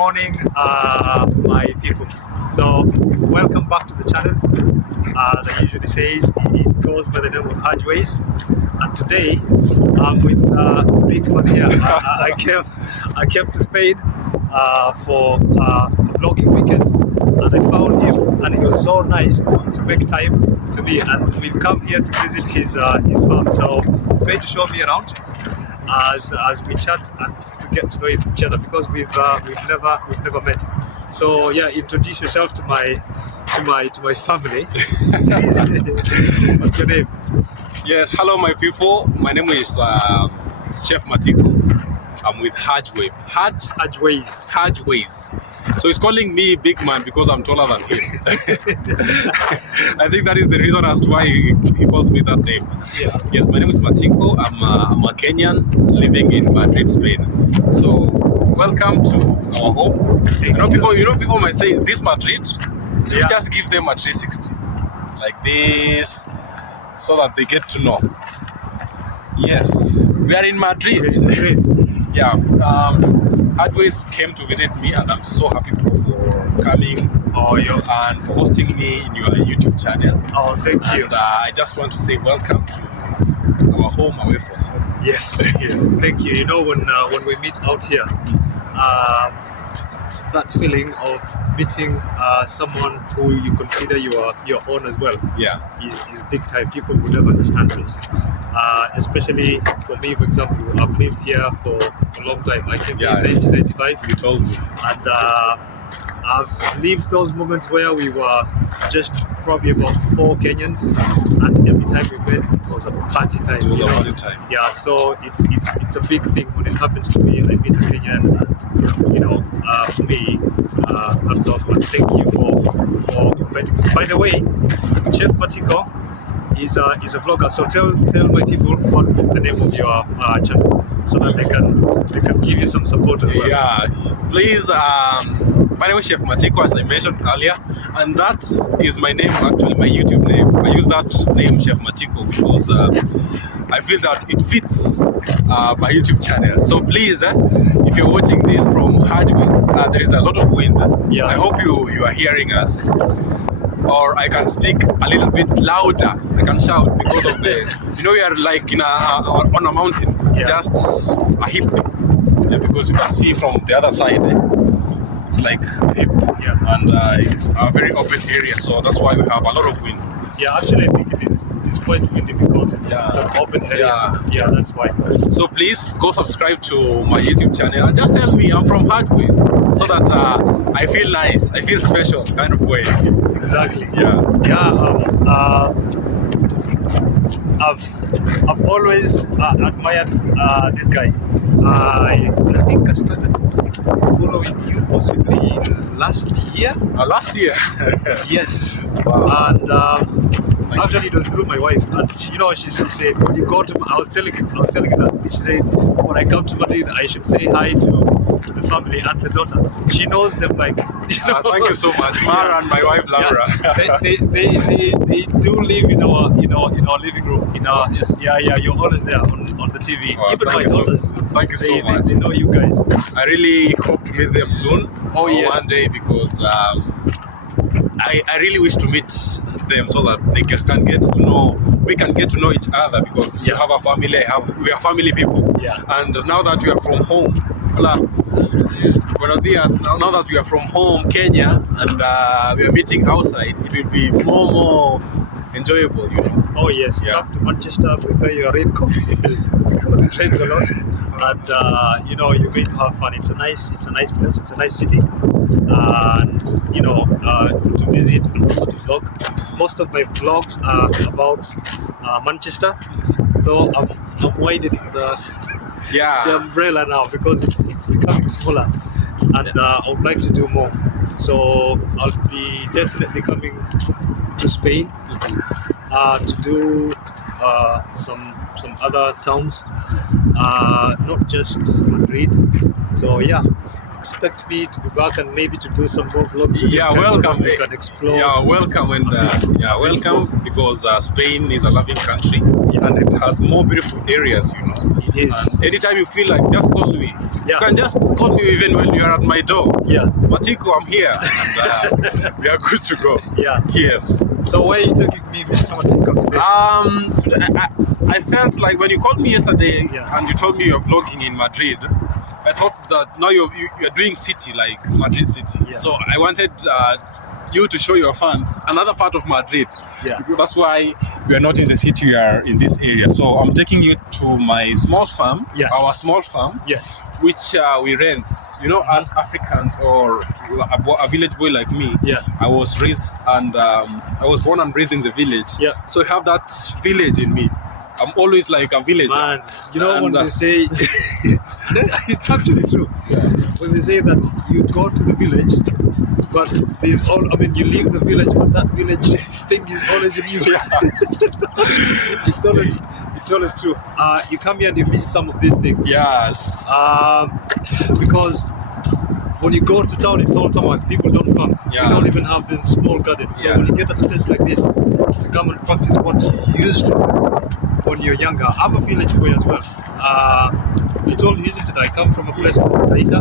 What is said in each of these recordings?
morning, my people. So, welcome back to the channel. As I usually say, it goes by the name of Hajways. And today, I'm with big man here. I came to Spain for a vlogging weekend, and I found him, and he was so nice to make time to me. And we've come here to visit his farm. So he's going to show me around as we chat and to get to know each other, because we've never met. So yeah, introduce yourself to my family. What's your name? Yes, hello my people. My name is Chef Matiko. I'm with Hajways. So he's calling me big man because I'm taller than him. I think that is the reason as to why he calls me that name. Yeah. Yes, my name is Matiko. I'm a Kenyan living in Madrid, Spain. So welcome to our home. You know, people might say this Madrid. You just give them a 360 like this, so that they get to know. Yes, we are in Madrid. Yeah, Hajways came to visit me, and I'm so happy for coming and for hosting me in your YouTube channel. Oh, thank you. And I just want to say welcome to our home away from home. Yes, yes, thank you. You know, when we meet out here, that feeling of meeting someone who you consider your own as well, is big time. People will never understand this. Especially for me, for example, I've lived here for a long time. I came here in 1995. You told me. And I've lived those moments where we were just probably about 4 Kenyans, and every time we met, it was a party time. It was a party time. Yeah, so it's a big thing when it happens to me. I meet a Kenyan, and for me, hands off. And thank you for inviting me. By the way, Chef Matiko is a vlogger. So tell my people what's the name of your channel, so that they can give you some support as well. Yeah, please. My name is Chef Matiko, as I mentioned earlier, and that is my name, actually my YouTube name. I use that name, Chef Matiko, because I feel that it fits my YouTube channel. So please, if you're watching this from Hajways, there is a lot of wind. Yeah. I hope you are hearing us. Or I can speak a little bit louder. I can shout because of we are like on a mountain, just a hip. Yeah, because you can see from the other side. It's like a hip, and it's a very open area, so that's why we have a lot of wind. Yeah, actually, I think it is quite windy because it's an open area. Yeah, that's why. So please go subscribe to my YouTube channel and just tell me I'm from Hajways, so that I feel nice, I feel special, kind of way. Exactly. Yeah. I've always admired this guy. I think I started following you possibly last year. Last year? Yes. Wow. And actually it was through my wife, and she said, when you go to, I was telling her that she said, when I come to Madrid, I should say hi to the family and the daughter. She knows them like. Thank you so much, Mara and my wife Laura. They do live in our living room. You're always there on the TV. Wow, even my daughters. Thank you so much. They know you guys. I really hope to meet them soon. Oh yes. One day, because I really wish to meet them, so that they can get to know. We can get to know each other, because you have a family. We are family people. Yeah. And now that we are from home, buenos dias. Now that we are from home, Kenya, and we are meeting outside, it will be more enjoyable, Oh yes, come to Manchester, prepare your raincoats because it rains a lot, and you're going to have fun. It's a nice place. It's a nice city, and to visit and also to vlog. Most of my vlogs are about Manchester, though I'm widening the umbrella now because it's becoming smaller, and I would like to do more. So I'll be definitely coming to Spain to do some other towns, not just Madrid. So yeah, expect me to be back and maybe to do some more vlogs. With Yeah, you guys so welcome. that we can explore. Yeah, welcome and welcome because Spain is a loving country and it has more beautiful areas, you know. It is. And anytime you feel like, just call me. Yeah. You can just call me even when you are at my door. Yeah. Matiko, I'm here. And we are good to go. Yeah. Yes. So where are you taking me, Mr. Matiko, today? I felt like when you called me yesterday Yeah. and you told me you're vlogging in Madrid, I thought that now you're doing city like Madrid city. Yeah. So I wanted you to show your fans another part of Madrid. Yeah. Because that's why we are not in the city, we are in this area. So I'm taking you to my small farm, Yes. our small farm, Yes. which we rent. You know, as Africans or a village boy like me, Yeah. I was raised and I was born and raised in the village. Yeah. So I have that village in me. I'm always like a villager. Man, you know when And, they say, it's actually true. Yeah. When they say that you go to the village, but there's you leave the village, but that village thing is always in you. It's always true. You come here and you miss some of these things. Yes. Because when you go to town, it's all tarmac. People don't farm. Yeah. We don't even have the small gardens. So Yeah. when you get a space like this to come and practice what you used to do when you're younger, I'm a village boy as well. I told you, isn't it? I come from a place called Taita,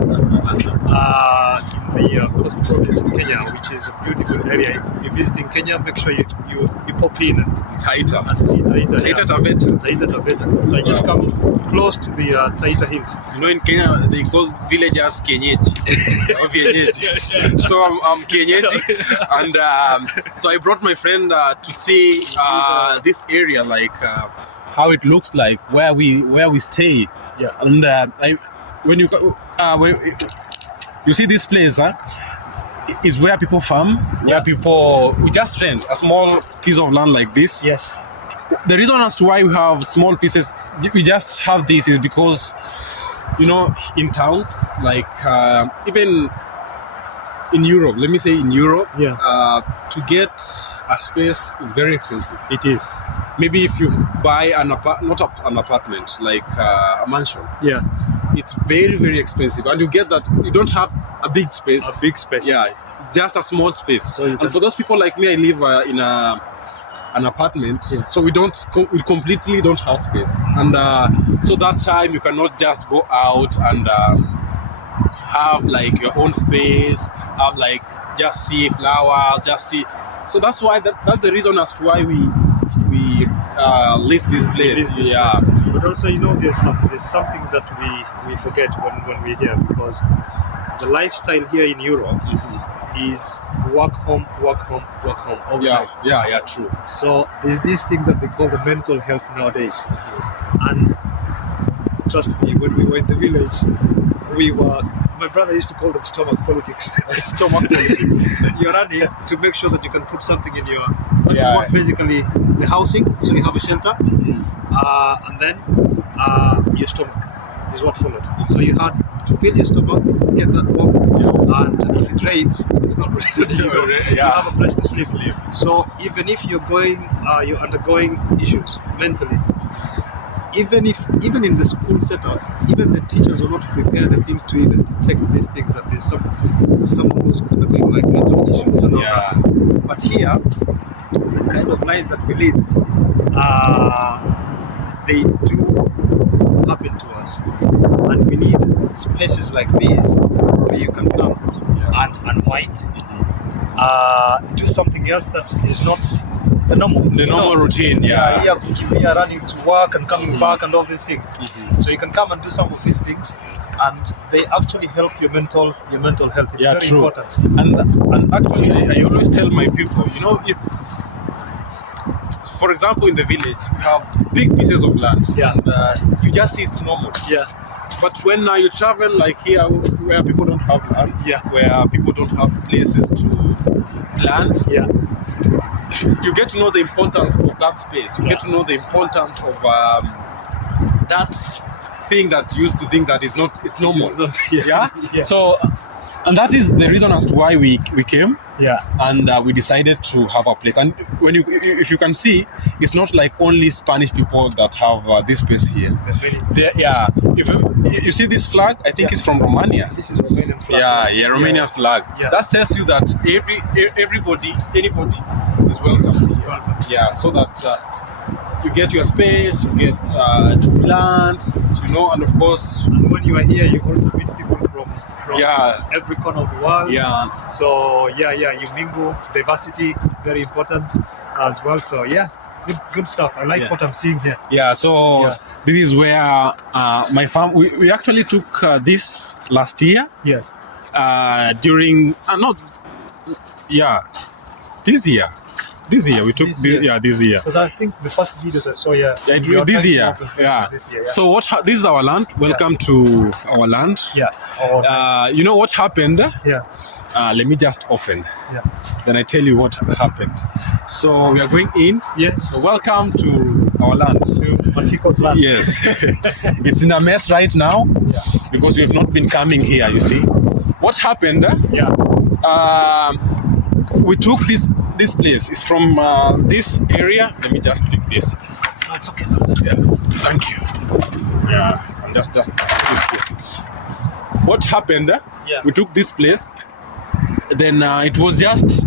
in the coast province in Kenya, which is a beautiful area. If you're visiting Kenya, make sure you pop in and Taita. see Taita. Taita Taveta. Taita Taveta. So I just come close to the Taita Hills. You know, in Kenya, they call villagers Kenyeji. Or Vienyeji. Yes. So I'm Kenyeji. And so I brought my friend to see this area, like how it looks like, where we stay. Yeah. And when you see this place, is where people farm, where we just rent a small piece of land like this. Yes. The reason as to why we have small pieces, we just have this, is because, you know, in towns, like even in Europe, let me say in Europe, to get a space is very expensive. It is. Maybe if you buy an apartment, like a mansion, Yeah. it's very, very expensive. And you get that you don't have a big space. A big space. Yeah, just a small space. So you can- and for those people like me, I live in an apartment, so we completely don't have space. And so that time you cannot just go out and have like your own space, have like just see flowers, just see. So that's why that's the reason as to why we list this place. Yeah. But also, you know, there's something that we forget when we're here, because the lifestyle here in Europe is work home all the time. Yeah, true. So there's this thing that they call the mental health nowadays. And trust me, when we were in the village, my brother used to call them stomach politics. Stomach politics. You're running to make sure that you can put something in your, that is what basically the housing, so you have a shelter, and then your stomach is what followed. So you had to fill your stomach, get that warmth, and if it rains, it's not raining, you have a place to sleep. So even if you're undergoing issues mentally, even in the school setup, even the teachers will not prepare the thing to even detect these things, that there's someone who's undergoing like mental issues and all that. But here, the kind of lives that we lead, they do happen to us, and we need spaces like these where you can come and unwind, do something else that is not the normal routine. Here we are running to work and coming back and all these things. So you can come and do some of these things, and they actually help your mental health. It's very important. And actually, I always tell my people, you know, if, for example, in the village we have big pieces of land, and you just see it's normal. But when you travel like here, where people don't have land, where people don't have places to plant, you get to know the importance of that space. You get to know the importance of that thing that you used to think that it's normal. It's not, So, And that is the reason as to why we came. Yeah. And we decided to have a place. And if you can see, it's not like only Spanish people that have this space here. Yeah. If you see this flag, I think it's from Romania. This is Romanian flag. Yeah, Romanian flag. Yeah. That tells you that anybody is welcome. Yeah, so that you get your space, you get to plant, and of course. And when you are here, you also meet people from every corner of the world. Yeah. So you mingle. Diversity, very important as well. So good stuff. I like what I'm seeing here. Yeah. So this is where my farm. We actually took this last year. Yes. During this year. This year we took this year. Because I think the first videos I saw this year. This year. So this is our land. Welcome to our land. Yeah. Oh, nice. You know what happened? Yeah. Let me just open. Yeah. Then I tell you what happened. So we are going in. Yes. So welcome to our land. To Matiko's land. Yes. It's in a mess right now because we have not been coming here. You see, what happened? We took this place. It's from this area. Let me just pick this. No, it's okay. Yeah. Thank you. Yeah. I'm just. What happened? Yeah. We took this place. Then it was just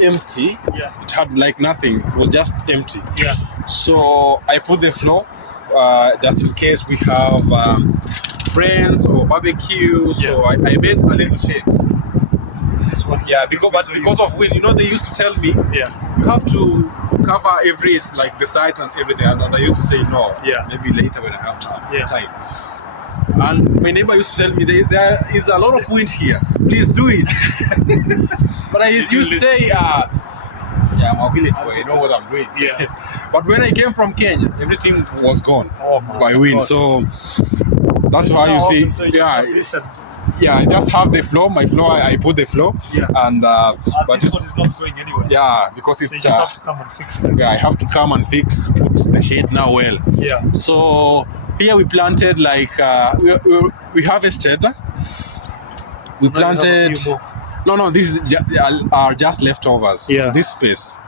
empty. Yeah. It had like nothing. It was just empty. Yeah. So I put the floor just in case we have friends or barbecue. So I made a little shade. This one. Yeah, because of wind. They used to tell me you have to cover every the sides and everything. And I used to say no. Yeah. Maybe later when I have time. Yeah. And my neighbor used to tell me there is a lot of wind here. Please do it. But I used to say, I'm a village boy. I know what I'm doing. Yeah. But when I came from Kenya, everything was gone by wind. God. So that's why you see. I just have the floor. My floor, I put the floor. Yeah. And but this one is not going anywhere. Yeah, because so it's. You just have to come and fix it. Yeah, I have to come and put the shade now well. Yeah. So here we planted we harvested. We planted. No, this are just leftovers. Yeah. So this space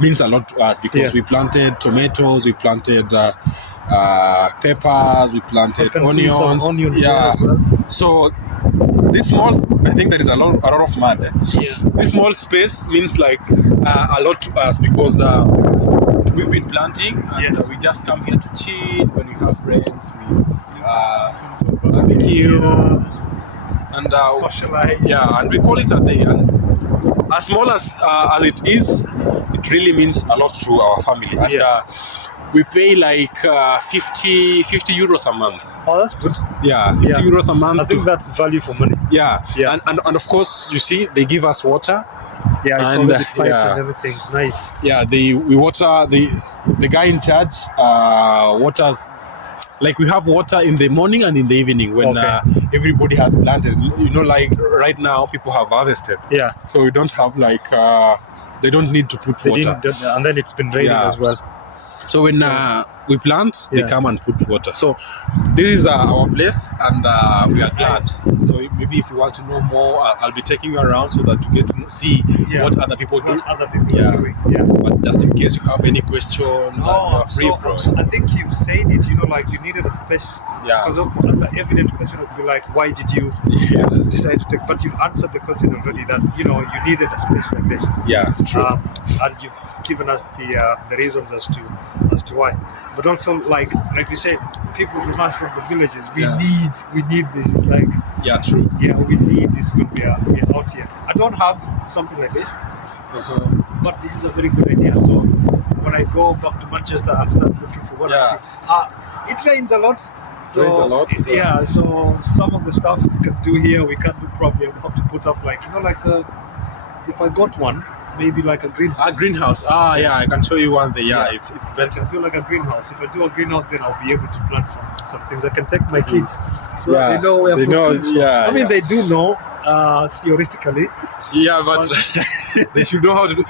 means a lot to us because we planted tomatoes, we planted peppers, we planted onions. As well. So this small, I think there is a lot of mud. Yeah. This small space means a lot to us because we've been planting and we just come here to chill when we have friends. We barbecue and socialize. Yeah, and we call it a day. And as small as it is, it really means a lot to our family. And we pay 50 euros a month. Oh, that's good. Yeah, 50 euros a month. I think that's value for money. Yeah. And of course, you see, they give us water. Yeah, it's already piped and everything. Nice. Yeah, we water, the guy in charge waters. We have water in the morning and in the evening when everybody has planted. Right now people have harvested. Yeah. So we don't have they don't need to put water. And then it's been raining as well. So when we plant, they come and put water. So this is our place, and we are glad. So maybe if you want to know more, I'll be taking you around so that you get to see what other people do. What other people are doing. Yeah. But just in case you have any question, you are free, bro. I think you've said it. You needed a space. Yeah. Because the evident question would be why did you decide to take? But you've answered the question already that you needed a space like this. Yeah. True. And you've given us the reasons as to why. But also, like we said, people from us from the villages, we need this. It's true. Yeah, we need this when we are out here. I don't have something like this, but this is a very good idea. So when I go back to Manchester, I'll start looking for what I see. It rains a lot. So some of the stuff we can do here, we can't do properly. I'll have to put up if I got one, maybe a greenhouse. A greenhouse. I can show you one there. It's better. I can do a greenhouse. If I do a greenhouse, then I'll be able to plant some things. I can take my kids so that they know where food comes from. They do know theoretically. Yeah, but they should know how to do.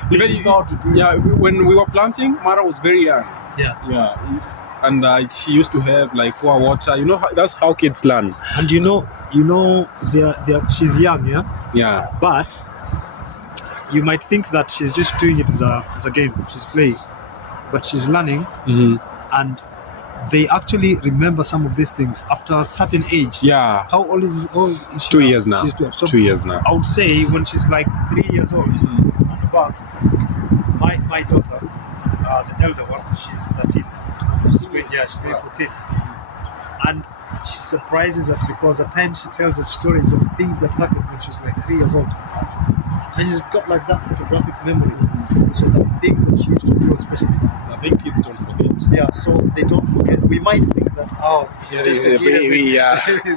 When we were planting, Mara was very young. Yeah. and she used to have like pour water. You know, that's how kids learn. And she's young, yeah. Yeah. But you might think that she's just doing it as a game. She's playing, but she's learning, and they actually remember some of these things after a certain age. Yeah. How old is she? 2 years now. She's 2. So 2 years now. I would say when she's like 3 years old and above. My daughter, the elder one, she's 13 now. She's going 14. And she surprises us because at times she tells us stories of things that happened when she was like 3 years old. And she's got like that photographic memory. So the things that she used to do, especially. I think kids don't forget. Yeah, so they don't forget. We might think that, he's just a kid. Baby,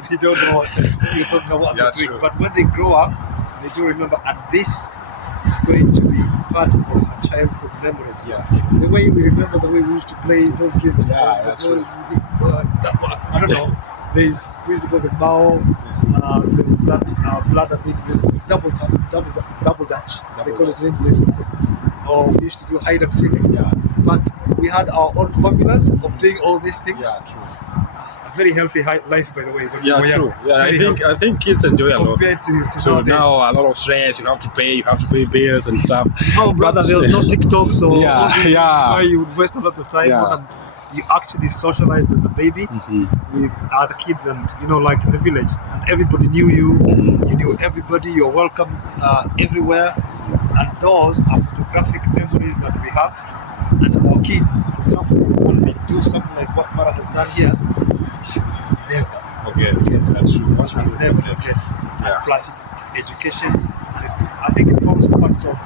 they don't know what they're doing. True. But when they grow up, they do remember. And this is going to be part of our childhood memories. Yeah. The way we remember the way we used to play those games. Yeah, I don't know. We used to go the Mao. There's that bladder thing. There's double dutch. They call it in English. Or we used to do hide and seek. Yeah. But we had our own formulas of doing all these things. Yeah, true. A very healthy life, by the way. Yeah, true. Yeah, I think kids enjoy a lot. Compared to So nowadays. now a lot of stress. You have to pay bills and stuff. Oh, brother, there was no TikTok, so Yeah, all these things yeah. why you would waste a lot of time Yeah. on, and you actually socialized as a baby with other kids, and like in the village, and everybody knew you. You knew everybody. You're welcome everywhere, and those are photographic memories that we have. And our kids, for example, when they do something like what Mara has done here, should never forget. That's true. Should never forget. Yeah. And plus, it's education, and I think it forms parts of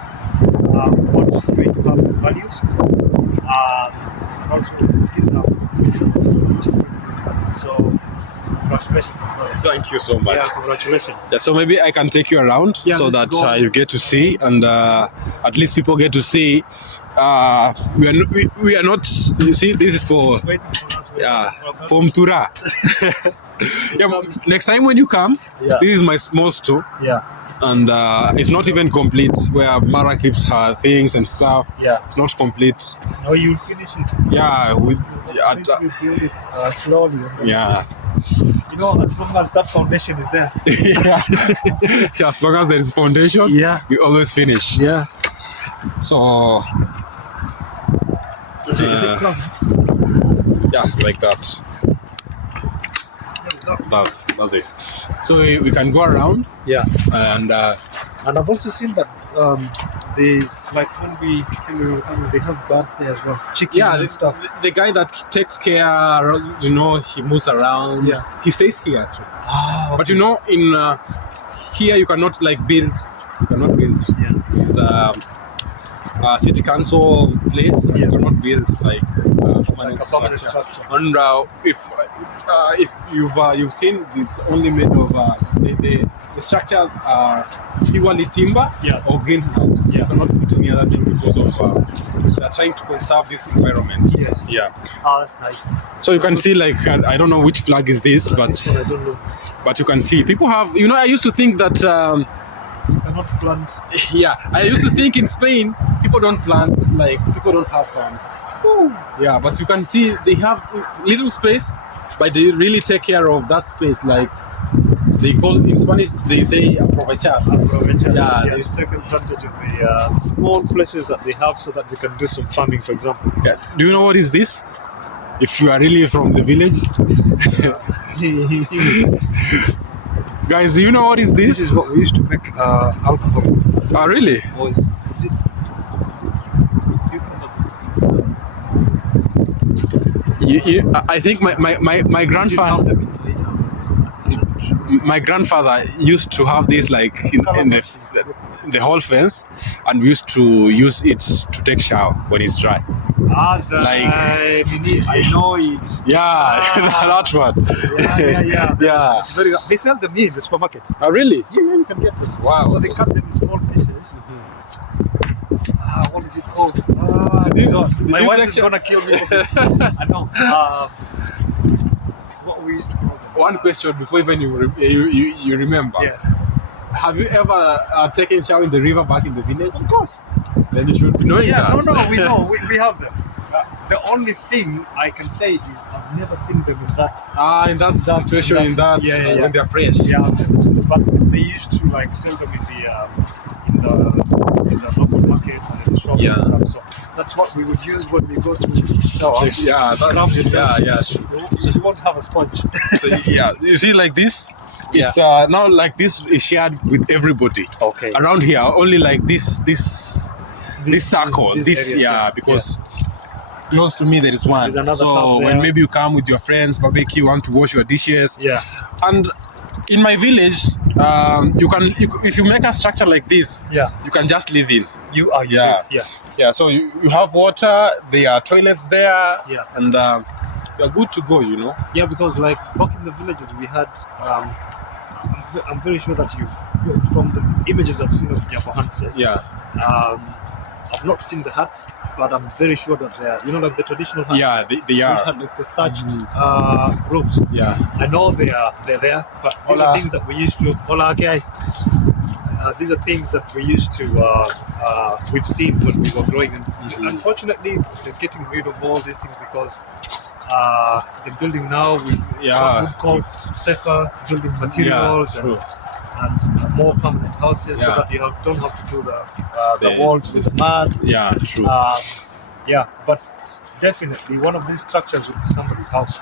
what she's going to have as values, and also gives her results, which is really good. So, congratulations, my brother. Thank you so much. Yeah, congratulations. Yeah, so maybe I can take you around Yeah, so let's that go. you get to see, and at least people get to see. We are not. You see, this is for for Mtura. Next time when you come, this is my small store. Yeah. And it's not even complete. Where Mara keeps her things and stuff. Yeah. It's not complete. No, you'll finish it. Yeah. We build it slowly. Yeah. As long as that foundation is there. Yeah. As long as there is foundation, we always finish. Yeah. So. Is it close? Yeah, like that. That's it. So we can go around. Yeah. And I've also seen that there's like when we they have birds there as well. Chicken and stuff. The guy that takes care, he moves around. Yeah. He stays here actually. Oh, But in here you cannot like build. You cannot build. Yeah. It's city council place. Yeah. You cannot build like Like a permanent structure. And if you've seen, it's only made of the structures are purely timber or greenhouse. Yeah. You cannot put any other thing because of they're trying to conserve this environment. Yes. Yeah. Oh, that's nice. So you can see like I don't know which flag is this, but This one I don't know. but you can see people have. I used to think that. Cannot plant. Yeah, I used to think in Spain people don't plant, like people don't have farms. Ooh. Yeah, but you can see they have little space, but they really take care of that space. Like they call in Spanish, they say aprovechar. Yeah, They take advantage of the small places that they have so that they can do some farming, for example. Yeah. Do you know what is this? If you are really from the village, guys, do you know what is this? This is what we used to make alcohol with. Oh, really? Or is it I think my grandfather. My grandfather used to have this like in the whole fence, and we used to use it to take shower when it's dry. I know it. Yeah, that one. Yeah. Yeah. It's very. They sell them here in the supermarket. Oh, really? Yeah, you can get them. Wow. So they cut them in small pieces. What is it called? My wife is gonna kill me for this. I know. What we used to call them. One question before even you remember. Yeah. Have you ever taken shower in the river back in the village? Of course. Then you should be knowing that. No. We know. We have them. the only thing I can say is I've never seen them in that. In that situation, when they're fresh. Yeah, I've never seen them. But they used to like sell them in the local markets and in the shops and stuff. So that's what we would use when we go to shower. So you won't have a sponge. So you see, like this. It's now like this is shared with everybody. Okay. Around here, only like this circle. This area, because close to me there is one. There's another so tub when there. maybe you come with your friends, barbecue, want to wash your dishes. Yeah. And in my village, if you make a structure like this, you can just live in. You are. Yeah. So you have water. There are toilets there. Yeah. And you're good to go. Yeah, because like back in the villages we had. I'm very sure that from the images I've seen of Nyabohanse. Yeah. I've not seen the huts, but I'm very sure that they're, like the traditional huts. Yeah, they Which are. had like the thatched roofs. Yeah. I know they're there, but these are things that we used to. These are things that we used to. We've seen when we were growing. And unfortunately, they're getting rid of all these things because. The building now with what we call safer building materials and more permanent houses so that you don't have to do the walls with mud. Yeah, true. But definitely one of these structures would be somebody's house.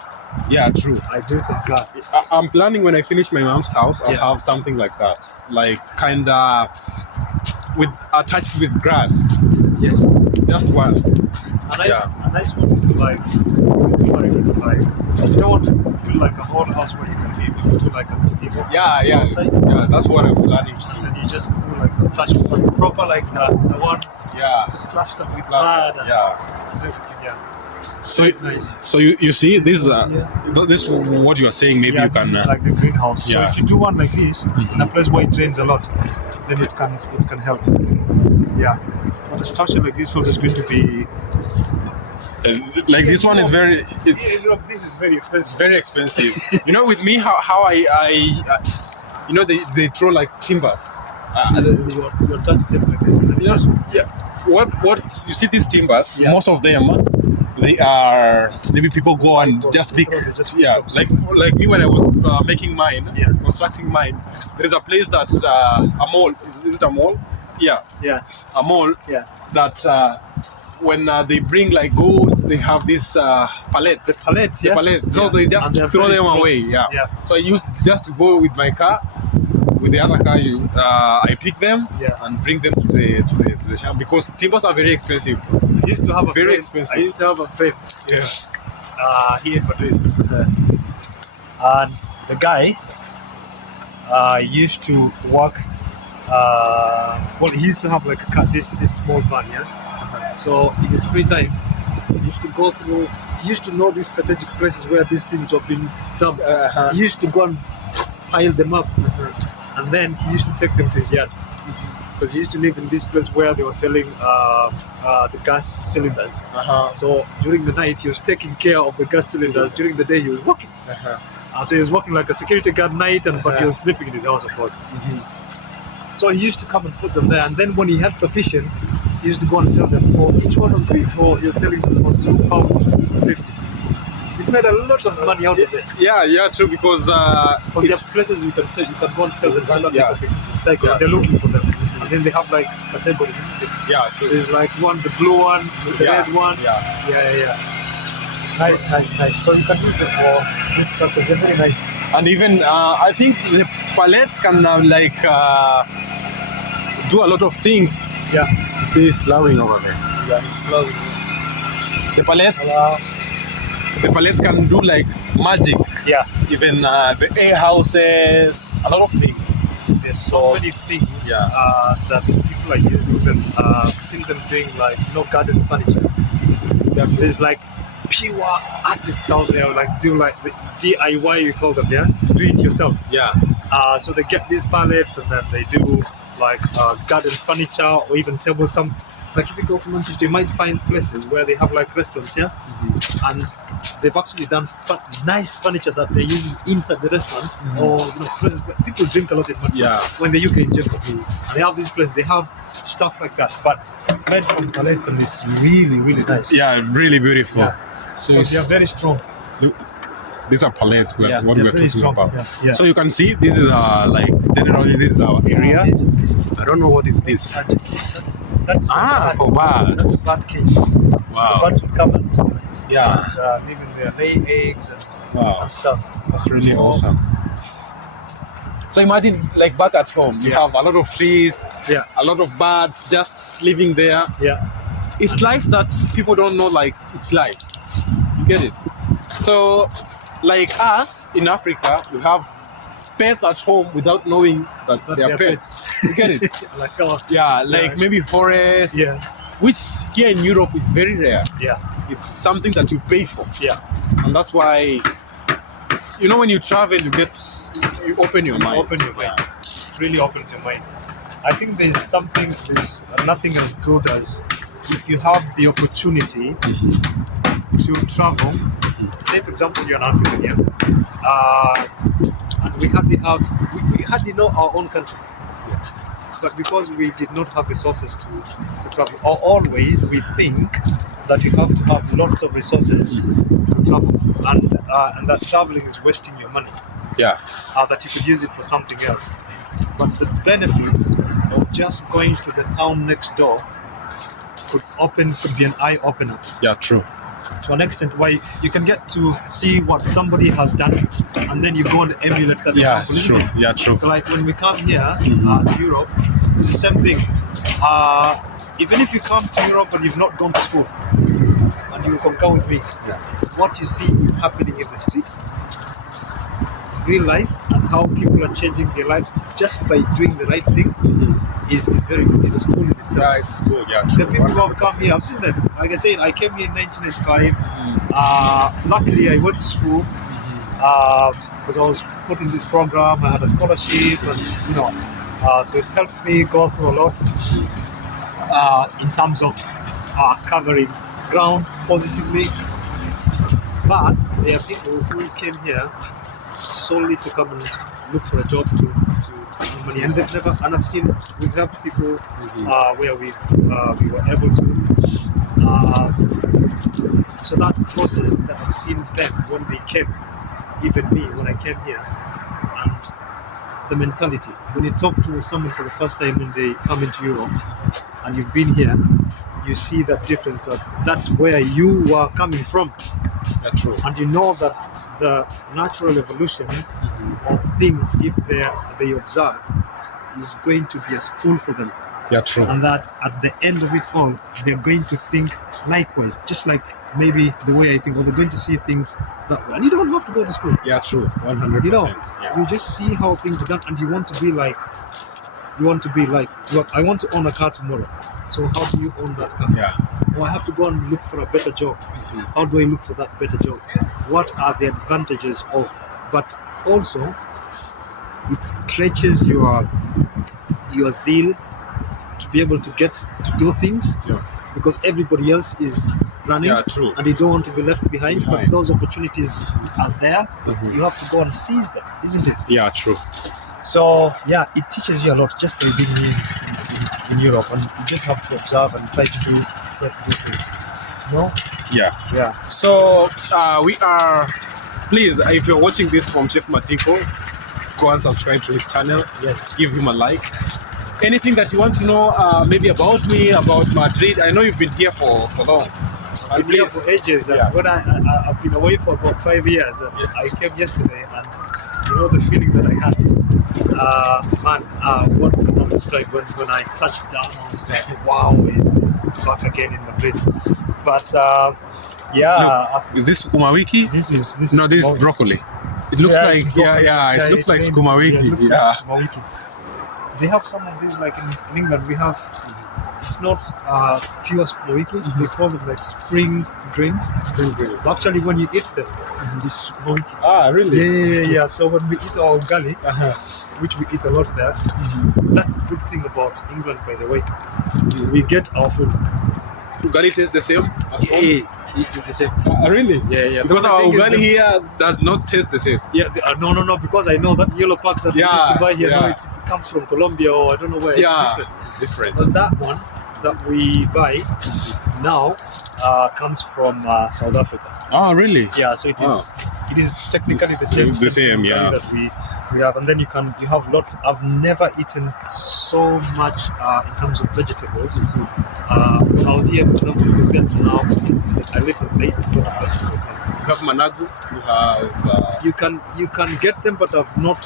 Yeah, true. I do think that. I'm planning when I finish my mom's house, I'll have something like that, like kinda attached with grass. Yes. Just one. A nice one, like you don't want to build like a whole house where you can live, you do like a gazebo. Yeah, that's what I'm planning to do. And then you just do like a thatch one proper like the one plastered with mud and everything. So nice. So you see this this what you are saying, maybe you can like the greenhouse. So if you do one like this in a place where it rains a lot, then it can help. Yeah. But a structure like this also is going to be like this one is very. This is very expensive. Very expensive. With me, how I they throw like timbers. You touch them like this. What you see these timbers? Most of them, they are maybe people go and just pick. Like me when I was making mine, constructing mine. There is a place that a mall. Is it a mall? Yeah. A mall. Yeah. That. When they bring like goods, they have these pallets. The pallets, yes. So they just throw them away. So I used just to go with my car. With the other car, I pick them and bring them to the shop because timbers are very expensive. I used to have expensive. I used to have a friend. Here in Madrid, and the guy used to work. He used to have like a car, this small van, So in his free time, he used to go through. He used to know these strategic places where these things were being dumped. He used to go and pile them up, and then he used to take them to his yard because he used to live in this place where they were selling the gas cylinders. So during the night, he was taking care of the gas cylinders. During the day, he was working. So he was working like a security guard night, but he was sleeping in his house, of course. So he used to come and put them there, and then when he had sufficient, he used to go and sell them for. Each one was going for. You're selling them for £2.50. He made a lot of money out of it. Yeah, true. Because there are places you can go and sell them so that they can recycle. And they're looking for them, and then they have like categories. Isn't it? Yeah, true. There's like the blue one, the red one. Yeah. Nice. So you can use them for these structures. They're very nice. And even I think the pallets can do a lot of things. Yeah. You see, he's plowing over there. Yeah, he's plowing. The pallets can do like magic. Yeah. Even the air houses, a lot of things. There's so many things that people are using them. I've seen them doing like garden furniture. There's like pure artists out there like do like the DIY, you call them, do it yourself. So they get these pallets and then they do like garden furniture or even tables. Like if you go to Manchester, you might find places where they have like restaurants, and and they've actually done nice furniture that they're using inside the restaurants or places where people drink a lot in Madrid. Yeah. When the UK in general, they have these places. They have stuff like that, but made from pallets, and it's really really nice. Yeah, really beautiful. Yeah. So They are very strong. these are pallets. What they're we're very talking strong. about. Yeah. So you can see this is like generally this is our area. This I don't know what is this. That's for birds. That's a bird cage. So the birds will come and Yeah. live in there, lay eggs and stuff. That's really awesome. So imagine like back at home, you have a lot of trees, a lot of birds just living there. Yeah. It's life that people don't know, like it's life. You get it? So like us in Africa, we have pets at home without knowing that they are pets. You get it? Maybe forest. Yeah. Which here in Europe is very rare. Yeah. It's something that you pay for. Yeah. And that's why, when you travel, you open your mind. Open your mind. It really opens your mind. I think there's nothing as good as if you have the opportunity to travel. Say, for example, you're an African here, and we hardly know our own countries. But because we did not have resources to travel, or always we think that you have to have lots of resources to travel, and that traveling is wasting your money. Yeah. That you could use it for something else. But the benefits of just going to the town next door could be an eye opener. Yeah, true. To an extent, why you can get to see what somebody has done, and then you go and emulate that. Yeah, example, true. Yeah, true. So, like when we come here to Europe, it's the same thing. Even if you come to Europe and you've not gone to school, and you can come with me, what you see happening in the streets, real life, and how people are changing their lives just by doing the right thing is a school in itself. Yeah, it's cool. Yeah, true. The people who have come here, I've seen them. Like I said, I came here in 1995. Luckily, I went to school because I was put in this program. I had a scholarship, and so it helped me go through a lot in terms of covering ground positively. But there are people who came here solely to come and look for a job to earn money, and they've never. And we've helped people where we were able to. So that process that I've seen them when they came, even me when I came here, and the mentality. When you talk to someone for the first time when they come into Europe, and you've been here, you see that difference. That's where you were coming from. That's true. And you know that the natural evolution of things, if they observe, is going to be a school for them. Yeah, true. And that at the end of it all, they're going to think likewise, just like maybe the way I think, or they're going to see things that way. And you don't have to go to school. Yeah, true. 100%. You just see how things are done, and you want to be like, look, I want to own a car tomorrow. So how do you own that car? Yeah. Or I have to go and look for a better job. How do I look for that better job? What are the advantages of? But also, it stretches your zeal to be able to get to do things, because everybody else is running, and they don't want to be left behind. But those opportunities are there, but you have to go and seize them, isn't it? Yeah, true. So it teaches you a lot just by being in Europe, and you just have to observe and try to do things. No? Yeah. So we are. Please, if you're watching this from Chef Matiko, go and subscribe to his channel. Yes. Give him a like. Anything that you want to know, maybe about me, about Madrid. I know you've been here for long. I've been here for ages. When I've been away for about 5 years. I came yesterday, and the feeling that I had. Words cannot describe when I touched down. I was like, wow, it's back again in Madrid. But is this sukuma wiki? This is broccoli. It looks like it looks like sukuma wiki. Like sukuma wiki. They have some of these, like in England. We have. It's not pure sukuma wiki. They call it like spring greens. But actually, when you eat them, it's sukuma wiki. Ah, really? Yeah. So when we eat our ugali, which we eat a lot there, that's the good thing about England, by the way. We get our food. Ugali tastes the same as home? It is the same. Really? Yeah. Because The our thing is ugali here does not taste the same. Yeah, no, because I know that yellow pack that we used to buy here now it comes from Colombia or I don't know where. It's different. But that one that we buy now comes from South Africa. Oh, really? Yeah, so it is technically the same. The same, yeah. That we have, and then you have lots. I've never eaten so much in terms of vegetables. When I was here, for example, compared to now, a little bit of vegetables. You have managu. You have. You can get them, but I've not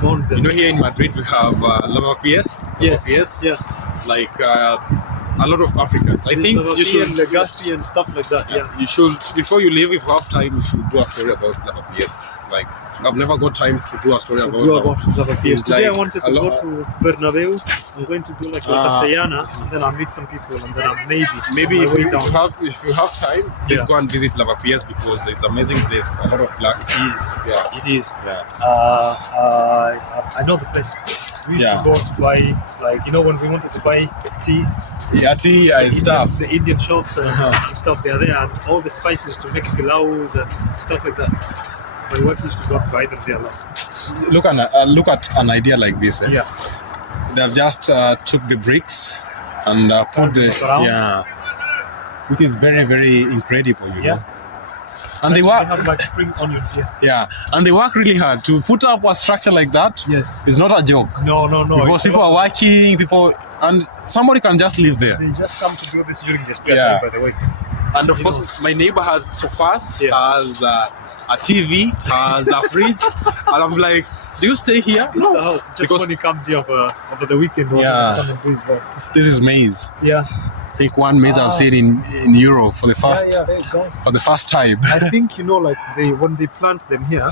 found them. You know, here in Madrid we have lavapiés. Yes. Yeah. Like a lot of Africans. I think you should legacy and stuff like that. Yeah. You should, before you leave, if you have time, you should do a story about lavapiés. Like I've never got time to do a story about lavapiés. Today I wanted to go to Bernabeu. I'm going to do like La Castellana, and then I'll meet some people, and then I'll maybe if you have time, please go and visit lavapiés because it's an amazing place. A lot of black teas. Yeah, it is. Yeah. I know the place. We used to go to buy, like, you know, when we wanted to buy tea. Yeah, tea and stuff. The Indian shops and stuff, they're there, and all the spices to make pilaus and stuff like that. My wife used to go buy them there a lot. Look at an idea like this. Yeah. They've just took the bricks and put which is very, very incredible. You know? And they have like spring onions here. Yeah, and they work really hard to put up a structure like that. Yes, it's not a joke. No. Because people are working, and somebody can just live there. They just come to do this during the spare time, by the way. And of course, my neighbor has sofas, has a TV, has a fridge, and I'm like, do you stay here? It's a house. Just because when he comes here over the weekend. This is maize. Yeah. I think one maize I've seen in Europe for the first time. I think, you know, like when they plant them here,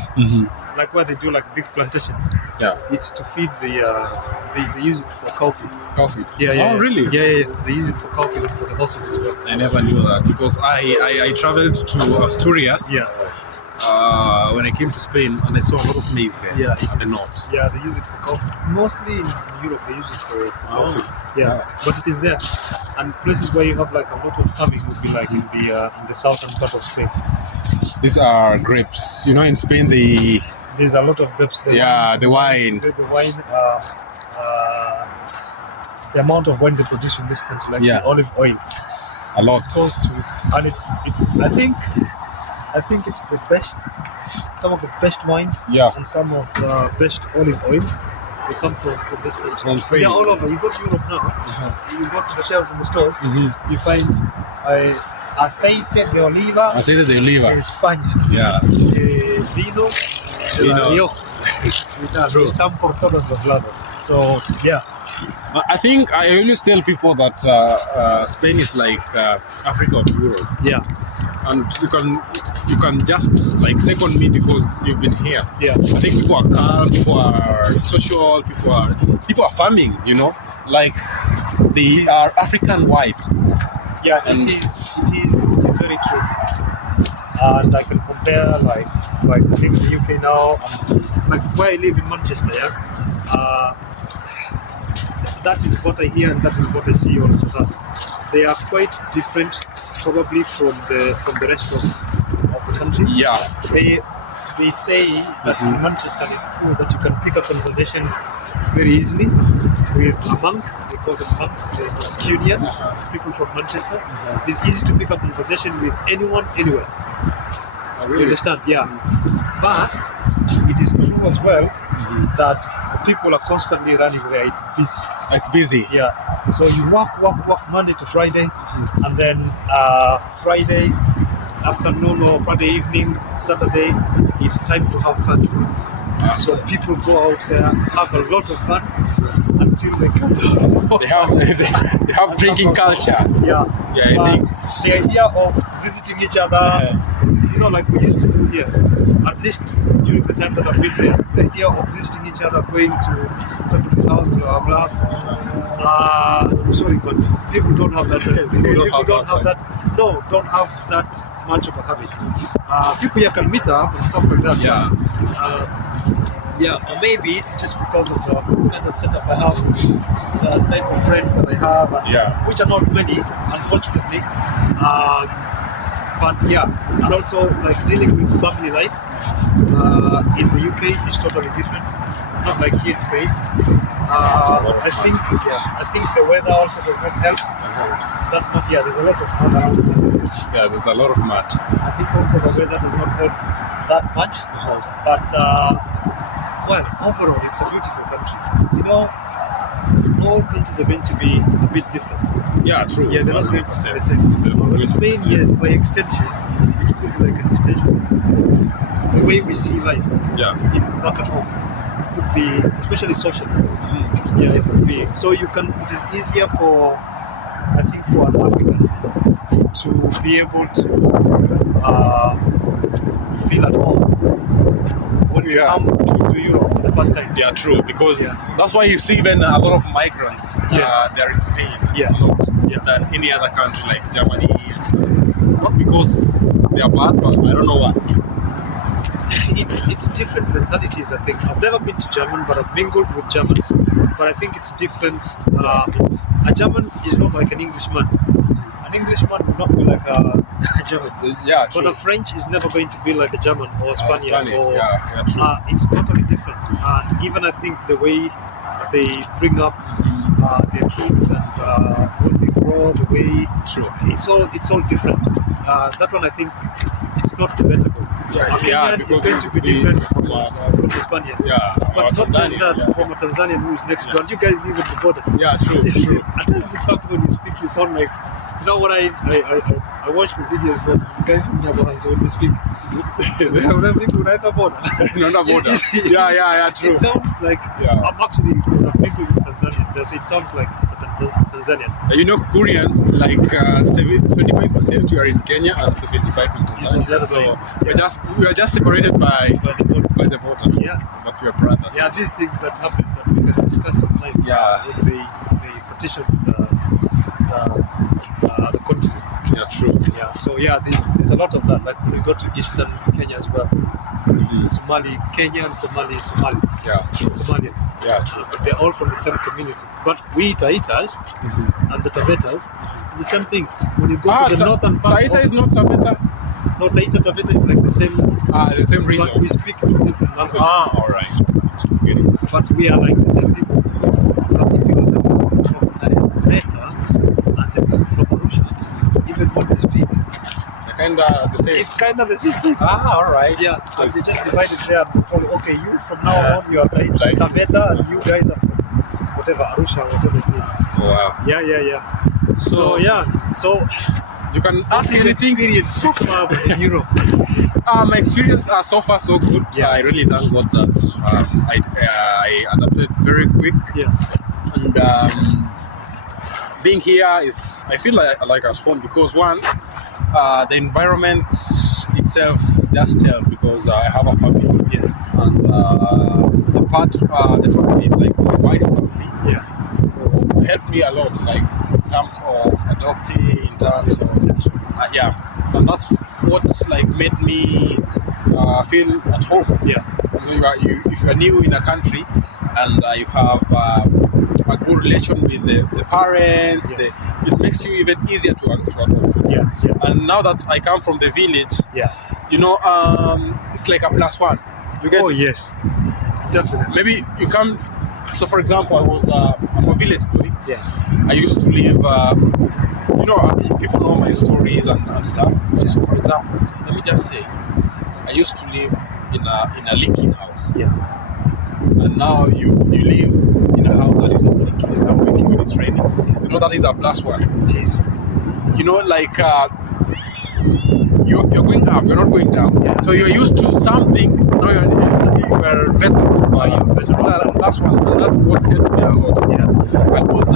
like where they do like big plantations. Yeah. It's to feed they use it for cow feed. Oh, really? Yeah. They use it for cow feed and for the horses as well. I never knew that because I traveled to Asturias. Yeah. When I came to Spain and I saw a lot of maize there. Yeah. In the north. Yeah, they use it for cow feed. Mostly in Europe they use it for cow feed. Yeah, but it is there. And places where you have like a lot of farming would be like in the southern part of Spain. These are grapes. You know, in Spain there's a lot of grapes. The wine. The wine. The amount of wine they produce in this country, like the olive oil, a lot. Goes to, and it's. I think it's the best. Some of the best wines. Yeah. And some of the best olive oils. They come from this country. From Spain. They're all over. You go to Europe now, you go to the shelves in the stores, you find aceite de oliva. Aceite de oliva. En España. Yeah. Vinos de La Rioja. Están por todos los lados. So, yeah. I think I always tell people that Spain is like Africa or Europe. Yeah. And you can just like second me because you've been here. Yeah. I think people are calm, people are social, people are farming, you know, like they are African white. Yeah, it is very true. And I can compare like living in the UK now, like where I live in Manchester. That is what I hear and that is what I see also. That they are quite different, probably from the rest of the country. Yeah. They say that in Manchester it's true that you can pick a conversation very easily with a monk. They call them monks, the Cunians, people from Manchester. It's easy to pick a conversation with anyone, anywhere. Oh, really? You understand? Yeah. But it is true as well that people are constantly running there. It's busy. It's busy. Yeah. So you work Monday to Friday, and then Friday afternoon or Friday evening, Saturday, it's time to have fun. So people go out there, have a lot of fun until they can't have more. They have drinking culture. Yeah. I think the idea of visiting each other, you know, like we used to do here, at least during the time that I've been there, the idea of visiting each other, going to somebody's house, blah blah blah. I'm sorry, but people don't have that. Don't have that much of a habit. People here can meet up and stuff like that. Yeah. Or maybe it's just because of the kind of setup I have, the type of friends that I have, which are not many, unfortunately. But yeah, and also like dealing with family life in the UK is totally different. Not like here in Spain. I think the weather also does not help that much. Yeah, there's a lot of mud around the time. Yeah, there's a lot of mud. I think also the weather does not help that much. But well, overall, it's a beautiful country. You know, all countries are going to be a bit different. Yeah, true. Yeah, they're not going to be the same. But Spain, yes, by extension, it could be like an extension of the way we see life. Yeah. Back at home. It could be, especially socially. Yeah, it could be. So you can. It is easier for, I think, for an African to be able to feel at home when you come to Europe for the first time. Yeah, true. Because that's why you see even a lot of migrants. They're in Spain. Yeah. A lot. Than any other country like Germany. Not because they are bad, but I don't know why. It's different mentalities, I think. I've never been to German, but I've mingled with Germans. But I think it's different. A German is not like an Englishman. An Englishman would not be like a German. Yeah, true. But a French is never going to be like a German or a Spaniard. True. It's totally different. And even I think the way they bring up their kids and when they grow, the way it's all different. That one I think it's not debatable. A Kenyan is going to be different from a Spaniard. Yeah, but not just that, from a Tanzanian who is next door. And you guys live at the border. Yeah, true. At times, in fact, when you speak, you sound like, you know what, I watch the videos from guys from Nyaboras when they speak. When people at the border. Yeah, true. It sounds like, I'm actually, because I'm mingled with Tanzanians, so it sounds like it's a Tanzanian. You know, Koreans, like 25% we are in Kenya and 75% in Tanzania. It's on the other side. We are just separated by the border. Yeah. But we are brothers. Yeah, these things that happen that we can discuss sometime. When they partitioned the continent. Yeah, true. Yeah, so there's a lot of that. Like when we go to Eastern Kenya as well, the Somali, Kenya and Somalis. Yeah, true. Somalians. Yeah, true. But they're all from the same community. But we Taitas and the Tavetas is the same thing. When you go to the northern part Taita is not Taveta. No, Taita Taveta is like the same region. But we speak two different languages. Alright. But we are like the same people. But if you look at the people from Taveta and the people from Arusha, even when they speak, the same. It's kind of the same thing. Alright. Yeah, so they just divided there and told, okay, you from now on you are Taveta and you guys are from whatever, Arusha, whatever it is. Wow. Yeah. So you can ask anything. Experience so far in Europe. My experience so far so good. Yeah. I really thank God that I adapted very quick. Yeah. And being here I feel like at home because one, the environment itself just helps because I have a family. Yes. And the family, like my wife's family, helped me a lot, like in terms of adopting, in terms of and that's what like made me feel at home. Yeah. If you are new in a country and you have a good relation with the parents, it makes you even easier to adopt. Yeah. And now that I come from the village, you know, it's like a +1. You get it? Yes, definitely. Maybe you come. So, for example, I'm a village boy. Yeah. I used to live. People know my stories and stuff. So, for example, let me just say, I used to live in a leaking house. Yeah. And now you live in a house that is not leaking. It's not leaking when it's raining. You know that is a +1. It is. You know, like you're going up. You're not going down. Yeah. So you're used to something. Now you're better. It's a +1. And that's what helped me a lot. Yeah. I was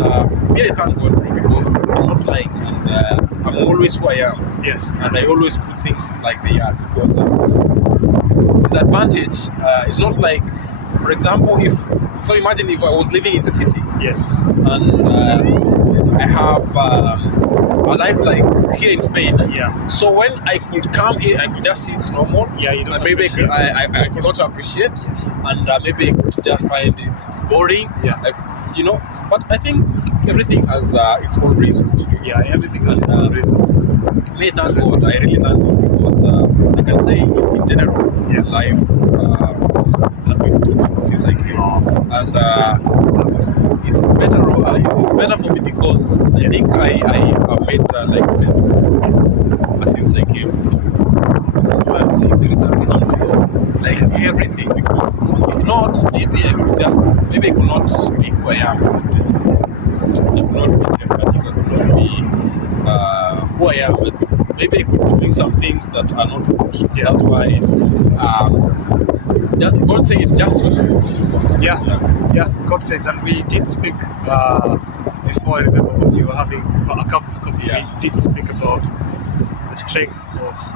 really thank God, bro, because I'm not lying and I'm always who I am. Yes. And I always put things like they are because the advantage is not like, for example, imagine if I was living in the city. Yes. And I have a life like here in Spain. Yeah. So when I could come here, I could just see it's normal. Yeah, you don't maybe I could not appreciate. Yes. And maybe I could just find it's boring. Yeah. But I think everything has its own reason. Yeah, everything has its own reason. Me, thank God. I really thank God because I can say in general, life has been good since I came, and it's better. It's better for me because I think I have made like steps since I came. That's why I'm saying there is a reason for like everything. Because if not, maybe I could not be who I am. I could not be emphatic. I could not be who I am. Maybe I could be doing some things that are not good. Yeah. That's why God said just do it. Yeah, God said, and we did speak before. I remember when you were having a cup of coffee. Yeah. We did speak about the strength of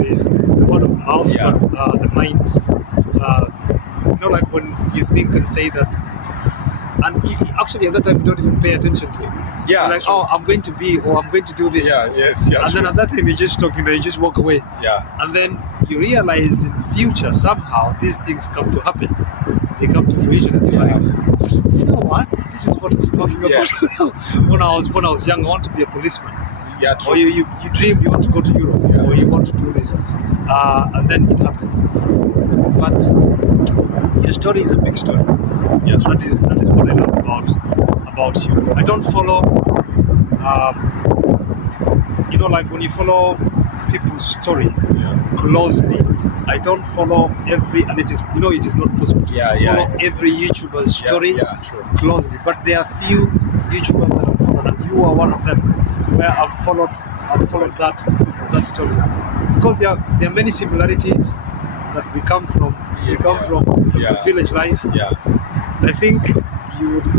is the word of mouth, but the mind. Like when you think and say that, and actually at that time you don't even pay attention to it. Yeah. You're like, true. oh, I'm going to be, or I'm going to do this. Yeah. Yes. Yeah. And then at that time you just talk, you just walk away. Yeah. And then you realize in future somehow these things come to happen. They come to fruition, and you're like, you know what? This is what I was talking about. when I was young, I want to be a policeman. Yeah, true. Or you dream you want to go to Europe, or you want to do this, and then it happens. But your story is a big story. Yeah, that is what I love about you. I don't follow, like when you follow people's story closely. I don't follow every, and it is not possible to follow every YouTuber's story closely. But there are few YouTubers that I've followed, and you are one of them, where I've followed that story, because there are many similarities that we come from. We come from the village life. Yeah. I think you would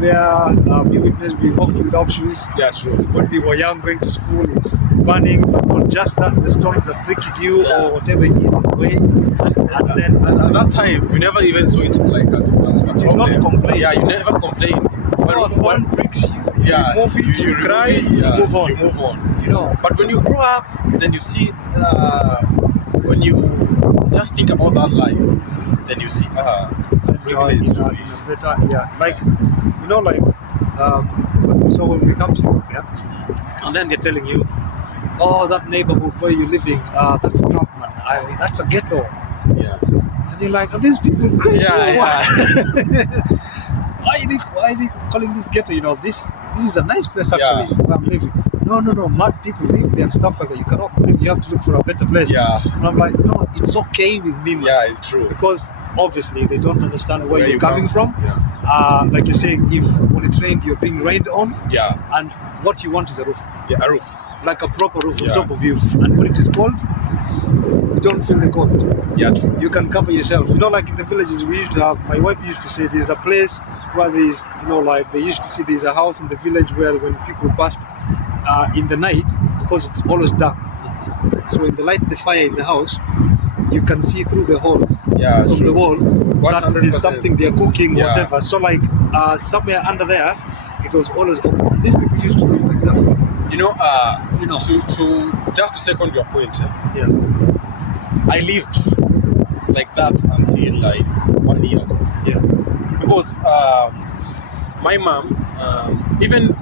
we walked without shoes. Yeah, true. When we were young, going to school, it's burning, but not just that, the stones are pricking you or whatever it is in the way. And then at that time, you never even saw it like as a problem. You not complain. Yeah, you never complain. But one pricks you, you move it, you cry, you move on. You move on. But when you grow up, then you see, when you just think about that life, then you see, it's a privilege. So when we come to Europe, and then they're telling you, oh, that neighborhood where you're living, that's crap, man. That's a ghetto. Yeah. And you're like, are these people crazy? Yeah. Why are they calling this ghetto? This is a nice place actually where I'm living. No, mad people live there and stuff like that. You cannot live. You have to look for a better place. Yeah. And I'm like, no, it's okay with me, man. Yeah, it's true. Because obviously they don't understand where you're coming from. Yeah. Like you're saying, if when it's rained, you're being rained on. Yeah. And what you want is a roof. Yeah, a roof. Like a proper roof on top of you. And when it is cold, you don't feel the cold. Yeah, true. You can cover yourself. Like in the villages we used to have, my wife used to say there's a place where there's, like they used to see there's a house in the village where when people passed in the night, because it's always dark. So when they light the fire in the house, you can see through the holes from the wall 100%. That there's something they're cooking, whatever. So somewhere under there, it was always open. These people used to live like that. To just to second your point, I lived like that until like 1 year ago. Yeah. Because my mom, even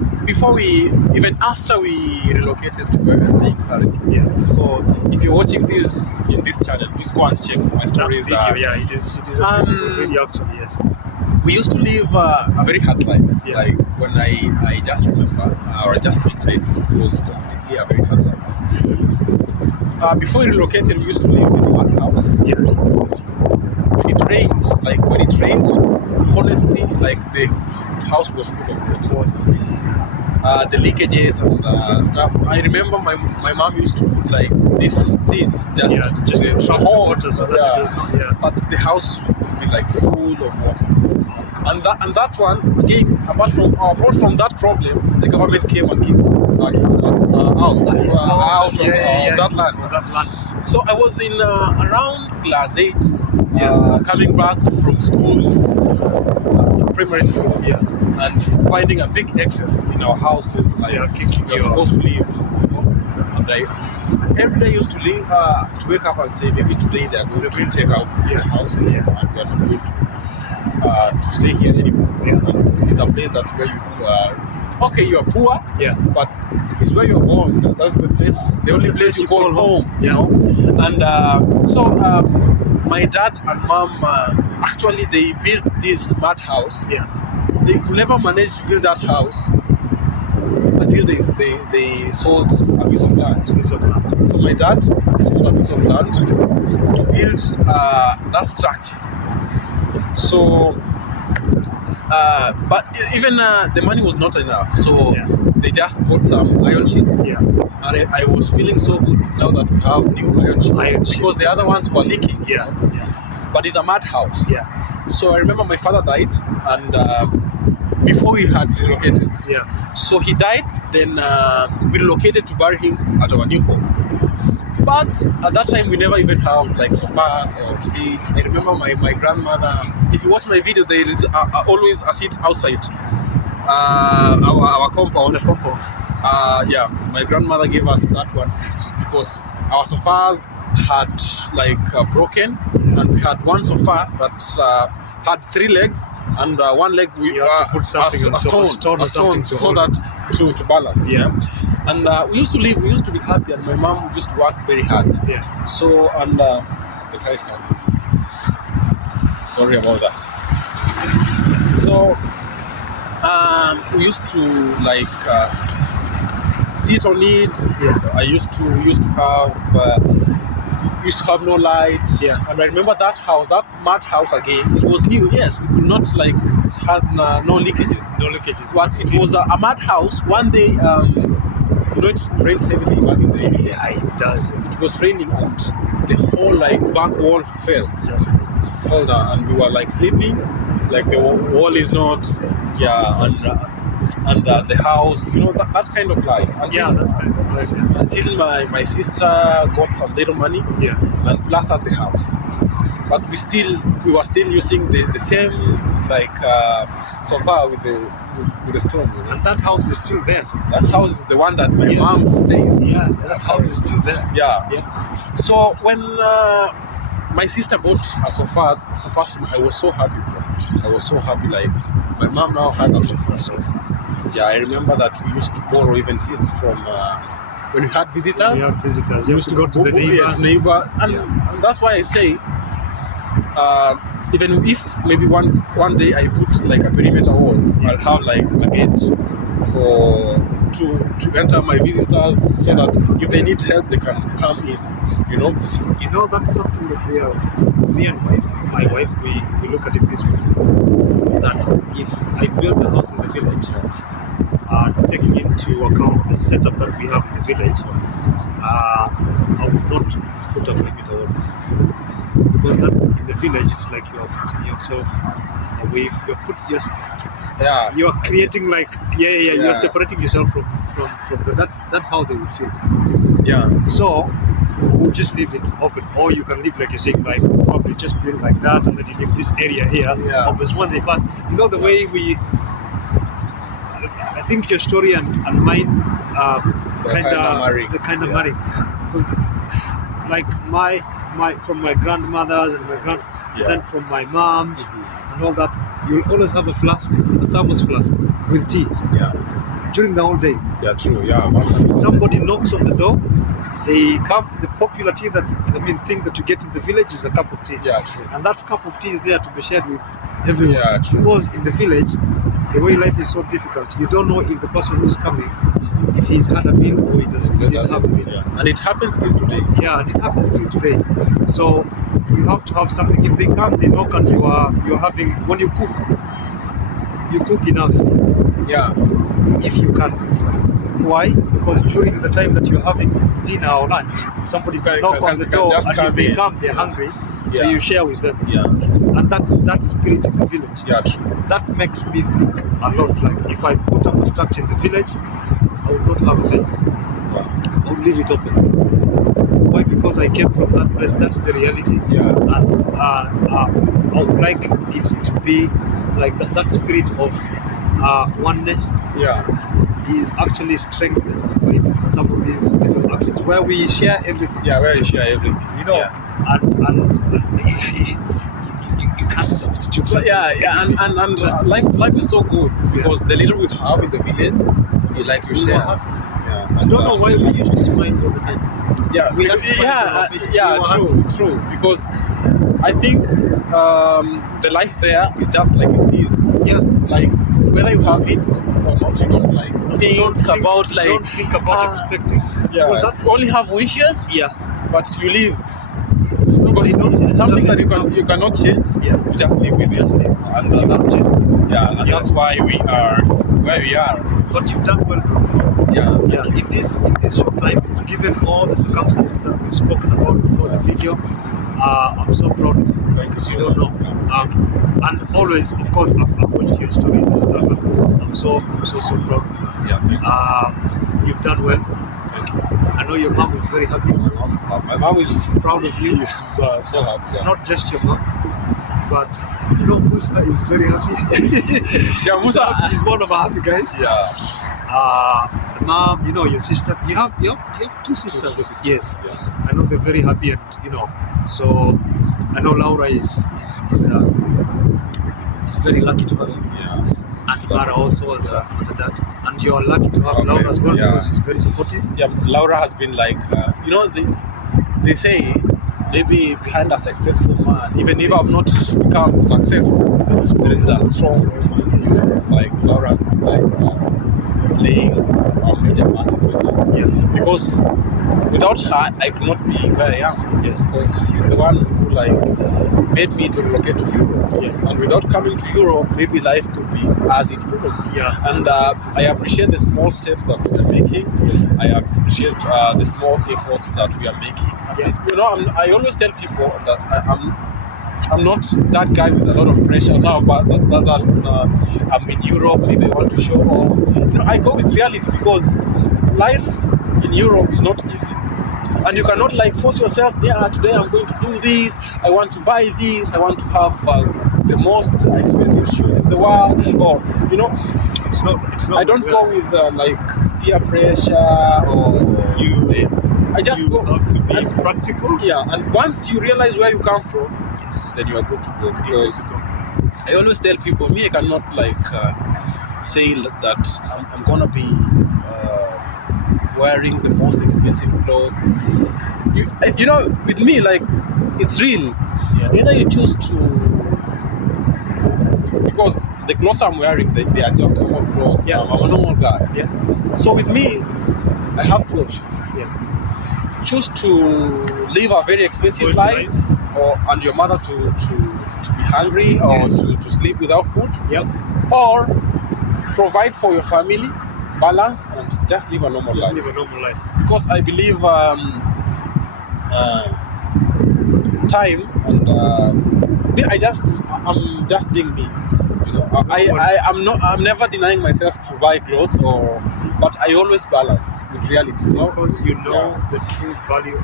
after we relocated to where we're staying currently. Yeah. So if you're watching this in this channel, please go and check my stories. It is a beautiful video actually. Yes. We used to live a very hard life. Yeah. Like when I just remember, or I just picture it was completely a very hard life. Before we relocated, we used to live in one house. Yeah. When it rained, honestly, like the house was full of water. The leakages and stuff. I remember my mom used to put like these things just to trap the water so that it does not. Yeah. But the house would be like full of water. And that one again, apart from that problem, the government came and kicked out of that land. So I was in around class 8, coming back from school, primary school, and finding a big excess in our houses, like you're supposed to live. And every day I used to leave to wake up and say, maybe today they're going to take out the houses, and we are not going to stay here anymore. It's a place that where you okay, you're poor, Yeah. but it's where you're born. That's the place, the only place you call home, you Yeah. know. And my dad and mom actually they built this mud house. Yeah. They could never manage to build that house until they sold a piece of land. So my dad sold a piece of land to build that structure. So, but even the money was not enough. So they just bought some iron sheet. Yeah. And I was feeling so good now that we have new iron sheet because the other ones were leaking. Yeah. But it's a mud house. Yeah. So I remember my father died, and before we had relocated. Yeah. So he died, then we relocated to bury him at our new home. But at that time, we never even have like sofas or seats. I remember my grandmother, if you watch my video, there is always a seat outside our compound. The compound. Yeah, my grandmother gave us that one seat because our sofas had like broken, and we had one sofa that had 3 legs, and one leg we You have to put something on top, a stone or something to so hold that to balance. Yeah. And we used to be happy, and my mom used to work very hard. Yeah. So, and the car is coming. Sorry about that. So, we used to like sit on it. Yeah. I used to have no light. Yeah. And I remember that house, that mud house again. It was new. Yes, we could not like have no leakages. No leakages. But it was a mud house. One day, it rains heavily back in the area. Yeah, it does. It was raining, and the whole like back wall fell down, and we were like sleeping, like the wall is not, and the house, that kind of life. Until my sister got some little money, and plastered the house. But we were still using the same like sofa with the stone. And that house is still there. That house is the one that my mom stays. Yeah, that house is still there. Yeah. So when my sister bought a sofa, I was so happy, bro. I was so happy. Like my mom now has a sofa. Yeah, I remember that we used to borrow even seats from when we had visitors. You used to go to the neighbor. And that's why I say, even if maybe one day I put like a perimeter wall, I'll have like a gate to enter my visitors, so that if they need help, they can come in. That's something that me and my wife, we look at it this way: that if I build a house in the village, taking into account the setup that we have in the village, I would not put a perimeter wall, because that in the village it's like you are putting yourself away. You are creating like you're separating yourself from that's how they would feel. Yeah. So we'll just leave it open, or you can leave, like you're saying, like probably just build like that, and then you leave this area here open. When they pass, the way we. I think your story and mine kind of marry, because like my from my grandmothers and my then from my mom and all that, you'll always have a thermos flask with tea during the whole day. Yeah, true. If somebody knocks on the door, they come. The popular tea thing that you get in the village is a cup of tea. Yeah, true. And that cup of tea is there to be shared with everyone. Yeah, true. Because in the village, the way life is so difficult, you don't know if the person who's coming, if he's had a meal or he doesn't have a meal. Yeah. And it happens till today. Yeah, and it happens till today. So you have to have something. If they come, they knock, and you're having, when you cook enough. Yeah. If you can. Why? Because during the time that you're having dinner or lunch, somebody can knock on the door, and if they come, they're hungry, so you share with them. Yeah. And that spirit in the village. Yeah, true. That makes me think a lot. Like if I put up a structure in the village, I would not have a fence. Wow. I would leave it open. Why? Because I came from that place. That's the reality. Yeah. And I would like it to be like that spirit of oneness. Yeah. Is actually strengthened by some of these little actions where we share everything. Yeah, where you share everything. And you can't substitute. But and life is so good because the little we have in the village, you We were share. happy. Yeah, I don't know why we used to smile all the time. Yeah, We had smiles in our faces. We were true. Because I think the life there is just like it is. Yeah. Like whether you have it or not, you don't like think Don't think about like. Don't think about expecting. Yeah, Well, that, you only have wishes. yeah. But you live. It's not, Because you don't it's something that necessarily you cannot change. Yeah. You just live with it. Just live. And that's why we are where we are. But you've done well, bro. Yeah. In this short time, given all the circumstances that we've spoken about before the video, I'm so proud of you. Thank you so You don't know. And always, of course, I've watched your stories and stuff, and I'm so proud of you. Yeah, thank you. You've done well. Thank you. I know your mom is very happy. My mom is proud of you. so happy. Yeah. Not just your mom, but I know Musa is very happy. Yeah, Musa is one of our happy guys. Yeah. The mom, your sister. You have two sisters. Two sisters. Yes. Yeah. I know they're very happy, and so I know Laura is very lucky to have you. Yeah. And Mara also as a dad. And you're lucky to have Laura as well because she's very supportive. Yeah, Laura has been like, they say maybe behind a successful man, even if I've not become successful, there is a strong woman. Yes. Like Laura, playing a major part in my life. Yeah. Because without her, I could not be where I am. Yes. Because she's the one who made me to relocate to Europe. Yeah. And without coming to Europe, maybe life could be as it was. Yeah. And I appreciate the small steps that we are making. Yes. I appreciate the small efforts that we are making. Yes. I always tell people that I'm not that guy with a lot of pressure now, but that I'm in Europe, maybe I want to show off. I go with reality because life in Europe is not easy. And you cannot force yourself, today I'm going to do this, I want to buy this, I want to have the most expensive shoes in the world, or, It's not. I don't go with peer pressure or I just You go. have to be practical. Yeah, and once you realize where you come from, Yes. then you are good to go. Because I always tell people, I cannot say that I'm gonna be wearing the most expensive clothes. With me, it's real. Yeah. Either you choose to, because the clothes I'm wearing, they are just normal clothes. Yeah. I'm a normal guy. Yeah. So with me, I have two options. Yeah. Choose to live a very expensive Good life, life. and your mother to be hungry or Yes. to sleep without food, Yep. or provide for your family, balance, and just live a normal Just life. live a normal life. Because I believe time and I'm just being me. I'm never denying myself to buy clothes but I always balance with reality. Because the true value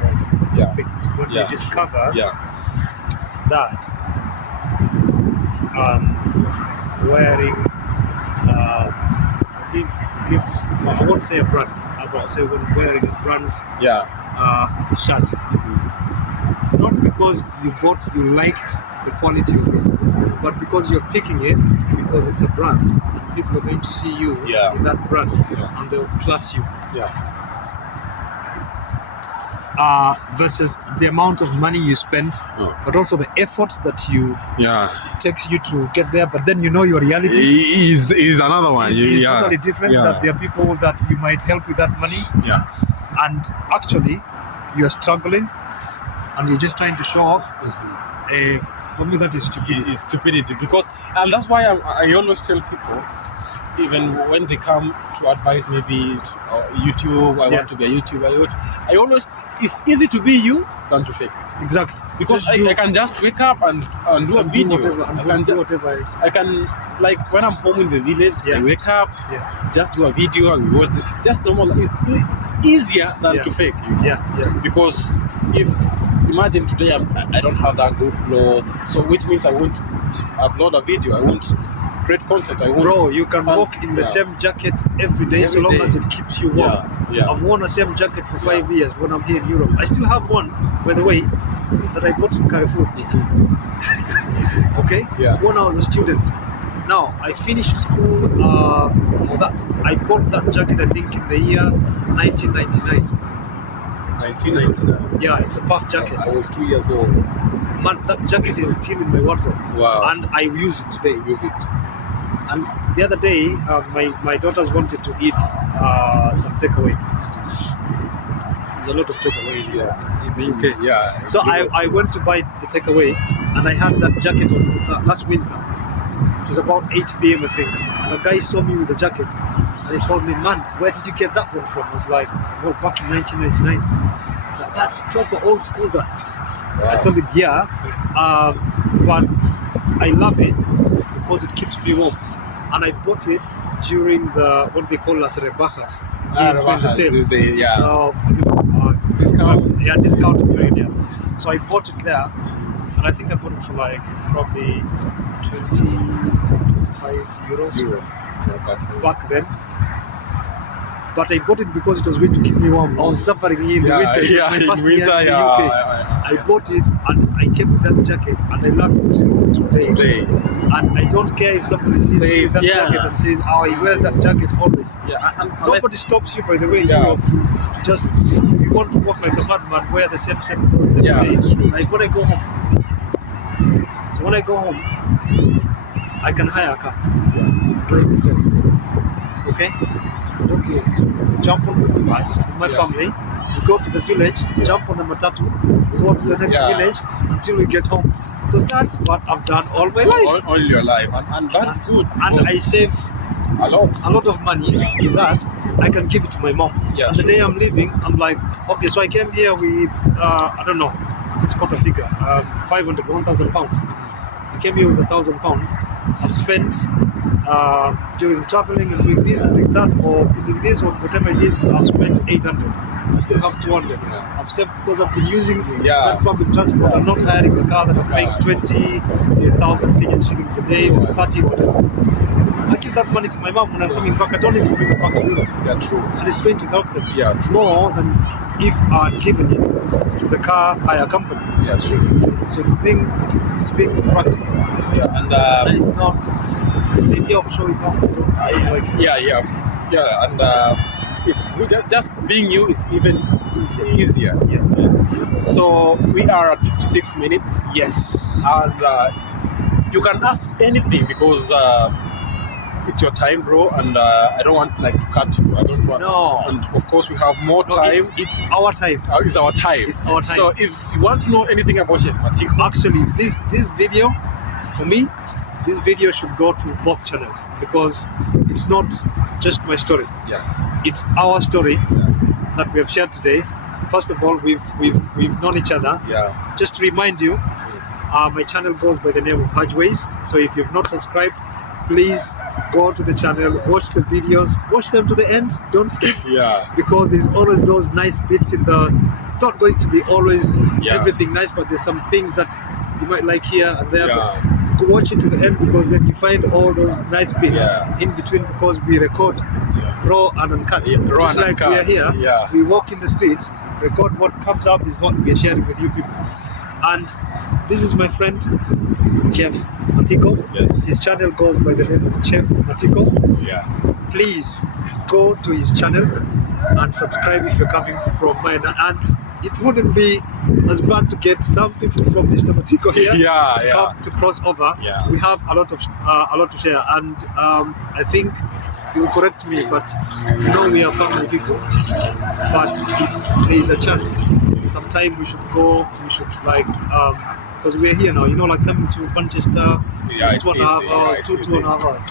of things. When you discover that wearing I won't say a brand, but say when wearing a brand shirt, not because you liked the quality of it, but because you're picking it because it's a brand and people are going to see you in that brand and they'll class you. Versus the amount of money you spend, but also the effort that it takes you to get there. But then your reality is another one. Is totally different. That there are people that you might help with that money, and actually you're struggling, and you're just trying to show off. For me, that is stupidity. It's stupidity and that's why I always tell people, even when they come to advise maybe YouTube, I want to be a YouTuber. I always, it's easy to be you than to fake. Exactly. Because I can just wake up and do a video. Do whatever. I can, when I'm home in the village, I wake up, just do a video and watch it. Just normal. It's easier than to fake. Because if, imagine today I don't have that good clothes, so which means I won't upload a video, I won't create content. Bro, you can walk in the same jacket every day so long as it keeps you warm. I've worn the same jacket for 5 years when I'm here in Europe. I still have one, by the way. that I bought in Carrefour. Okay? Yeah. When I was a student. Now, I finished school, I bought that jacket, I think, in the year 1999. 1999. Yeah, it's a puff jacket. I was 2 years old. Man, that jacket is still in my wardrobe. Wow. And I use it today. Use it. And the other day, my daughters wanted to eat some takeaway. There's a lot of takeaway in the UK. Yeah. So I went to buy the takeaway, and I had that jacket on last winter. It was about 8 p.m. I think. And a guy saw me with the jacket, and he told me, "Man, where did you get that one from?" I was like, "Well, back in 1999." So that's proper old school. That. Wow. I told him, "Yeah, but I love it because it keeps me warm." And I bought it during what they call las rebajas. During the sales. Discount. Discount period, yeah. So I bought it there, and I think I bought it for like probably 25 euros back then. But I bought it because it was going to keep me warm. I was suffering in the winter. It was my first year in the UK. I bought it and I kept that jacket, and I love it today. And I don't care if somebody sees me with that jacket and says, "Oh, he wears that jacket always." Nobody stops you, by the way, in Europe, to just, if you want to walk like a madman, wear the same clothes every day. Like when I go home. So when I go home, I can hire a car, drive myself. Okay? I don't do it. Jump on the bus with my family, we go to the village, jump on the matatu, go to the next village until we get home. Because that's what I've done all my life. All your life, and that's good. And I save a lot of money with that. I can give it to my mom. And the day I'm leaving, I'm like, okay, so I came here with, I don't know, let's quote a figure, 500, 1,000 pounds. I came here with 1,000 pounds. I've spent during traveling and doing this and doing that, or building this, or whatever it is, I've spent 800. I still have 200. I've saved because I've been using that public transport. I'm not hiring a car that I'm paying 20,000 Kenyan shillings a day or 30, whatever. I give that money to my mom when I'm coming back. I don't need to bring it back to Europe. Yeah, true. And it's going to help them more than if I had given it to the car hire company. Yeah, true. So it's being practical. Yeah, and it's not the idea of showing off. I don't like it. Yeah, and it's good. Just being you is even easier. Yeah. So we are at 56 minutes. Yes. And you can ask anything because it's your time, bro, and I don't want to cut you. I don't want. No. And of course, we have more time. It's our time. It's our time. It's our time. So if you want to know anything about Chef Matiko, actually, this video, for me, this video should go to both channels because it's not just my story. Yeah. It's our story that we have shared today. First of all, we've known each other. Yeah. Just to remind you, my channel goes by the name of Hajways. So if you've not subscribed, please go to the channel, watch the videos, watch them to the end, don't skip. Yeah. Because there's always those nice bits in the, it's not going to be always everything nice, but there's some things that you might like here and there. But go watch it to the end because then you find all those nice bits in between because we record raw and uncut. Just like we are here, we walk in the streets, record what comes up is what we are sharing with you people. And this is my friend, Chef Matiko. Yes. His channel goes by the name of Chef Matiko. Yeah. Please go to his channel and subscribe if you're coming from mine. And it wouldn't be as bad to get some people from Mr. Matiko here to come to cross over. Yeah. We have a lot to share, and I think you will correct me, but you know we are family people. But if there is a chance, sometime we should because we're here now, coming to Manchester is 2.5 hours, 2.5 hours.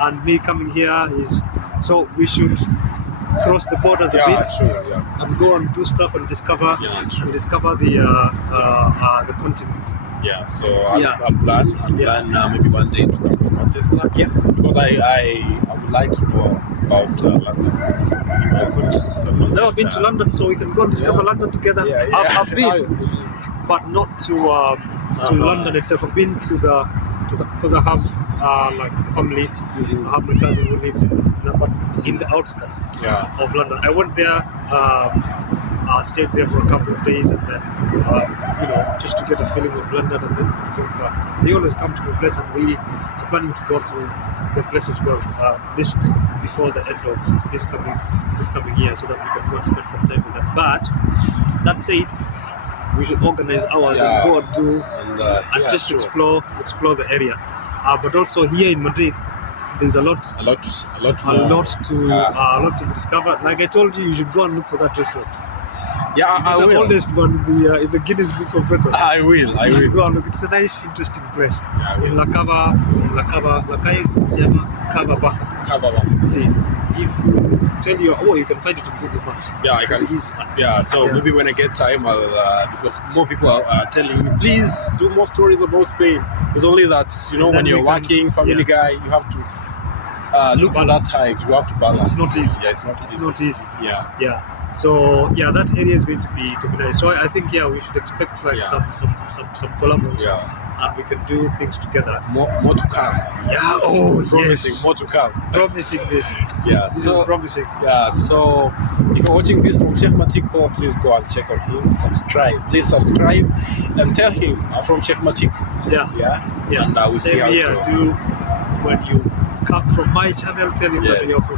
And me coming here is, so we should cross the borders a bit and go and do stuff and discover the continent. Yeah, so I'll plan maybe one day to come to Manchester. Yeah. Because I would like to know about London. I've never been to London, so we can go and discover London together. I've been, but not to London itself. I've been to the because I have family. I have my cousin who lives in the outskirts of London. I went there stayed there for a couple of days, and then just to get a feeling of London, and then went back. They always come to my place, and we are planning to go to the place as well, just before the end of this coming year, so that we can go and spend some time with them. But that said, we should organize ours and go and do and just explore the area. But also here in Madrid, there's a lot to discover. Like I told you should go and look for that restaurant. Yeah, I will. The oldest one in the Guinness Book of Records. I will. Go and look. It's a nice, interesting place. Yeah, in La Calle se llama Cava Baja. See, if you tell you can find it on Google Maps. Yeah, I can. Yeah, so maybe when I get time, I'll because more people are telling me, please do more stories about Spain. It's only that when you're working, family guy, you have to look for that time. You have to balance. It's not easy. Yeah, it's not easy. Yeah. So that area is going to be nice. So I think we should expect some collabs. Yeah. And we can do things together. More to come. Yeah. Oh, promising, yes. More to come. Promising this. Yeah. This is promising. Yeah. So if you're watching this from Chef Matiko, please go and check on him. Subscribe. Please subscribe and tell him I'm from Chef Matiko. Yeah. And we'll see how here. it goes. Do when you come from my channel, tell him that you're from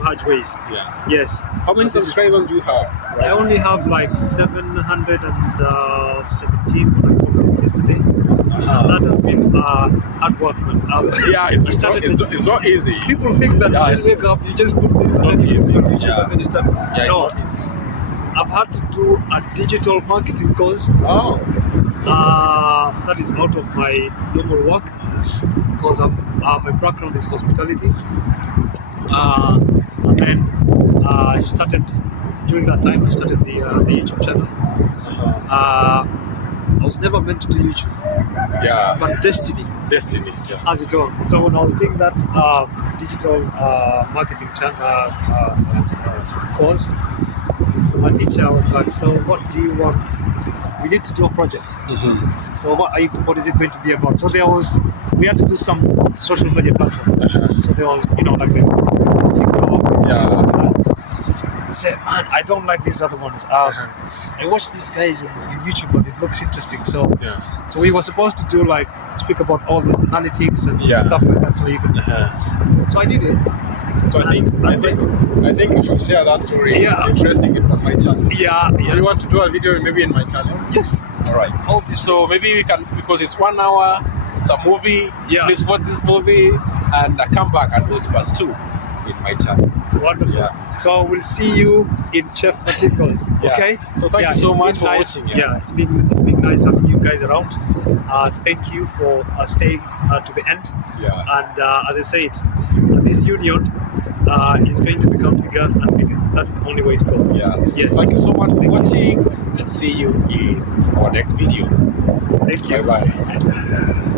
Hajj Ways. Yeah. Yes. How many subscribers do you have? Right? I only have 717 when I woke up yesterday. That has been hard work, man. It's not easy. People think that you just wake up, you just put this and then you put YouTube and then you start. Yeah, no, it's not easy. I've had to do a digital marketing course. Oh. That is out of my normal work because my background is hospitality. And then I started during that time. I started the YouTube channel. I was never meant to do YouTube. Yeah. But destiny has it all. So when I was doing that digital marketing course, so my teacher was like, "So what do you want? We need to do a project. Mm-hmm. So what is it going to be about?" So we had to do some social media platform. So there was like the TikTok. Yeah. I said, man, I don't like these other ones. I watch these guys in YouTube, but it looks interesting. So we were supposed to do speak about all this analytics and stuff like that. So you can. So I did it. So I think you should share that story. Yeah. It's interesting on my channel. Yeah. Do you want to do a video maybe in my channel? Yes. All right. Obviously. So maybe we can, because it's 1 hour. It's a movie. Yeah. Please watch this movie and come back and watch part 2 in my channel. Wonderful. Yeah. So we'll see you in Chef Matiko's. Yeah. Okay. So thank you so much for watching. Yeah, it's been nice having you guys around. Thank you for staying to the end. Yeah. And as I said, this union is going to become bigger and bigger. That's the only way to go. Yeah. Yes. So thank you so much for watching, and see you in our next video. Thank you. Bye bye.